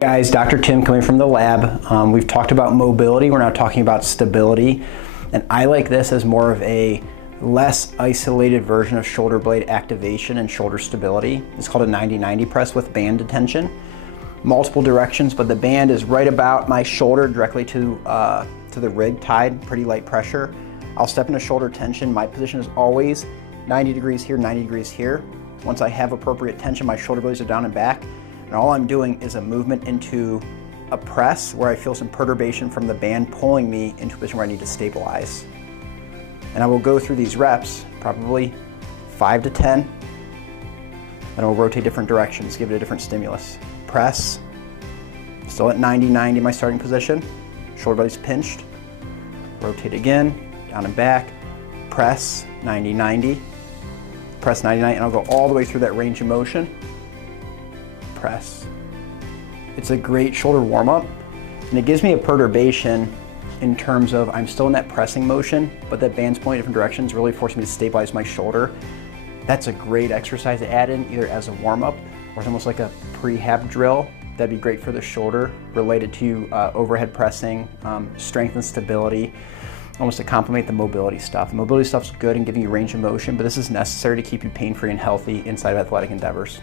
Guys, Dr. Tim coming from the lab. We've talked about mobility, we're now talking about stability. And I like this as more of a less isolated version of shoulder blade activation and shoulder stability. It's called a 90-90 press with band detention. Multiple directions, but the band is right about my shoulder directly to the rig tied, pretty light pressure. I'll step into shoulder tension. My position is always 90 degrees here, 90 degrees here. Once I have appropriate tension, my shoulder blades are down and back. And all I'm doing is a movement into a press where I feel some perturbation from the band pulling me into a position where I need to stabilize. And I will go through these reps, probably 5 to 10, and I'll rotate different directions, give it a different stimulus. Press, still at 90-90 my starting position, shoulder blades pinched, rotate again, down and back, press 90-90, press 90-90, and I'll go all the way through that range of motion. Press. It's a great shoulder warm-up, and it gives me a perturbation in terms of I'm still in that pressing motion, but that band's pointing in different directions, really forcing me to stabilize my shoulder. That's a great exercise to add in, either as a warm-up or it's almost like a prehab drill. That'd be great for the shoulder, related to overhead pressing, strength and stability, almost to complement the mobility stuff. The mobility stuff's good in giving you range of motion, but this is necessary to keep you pain-free and healthy inside of athletic endeavors.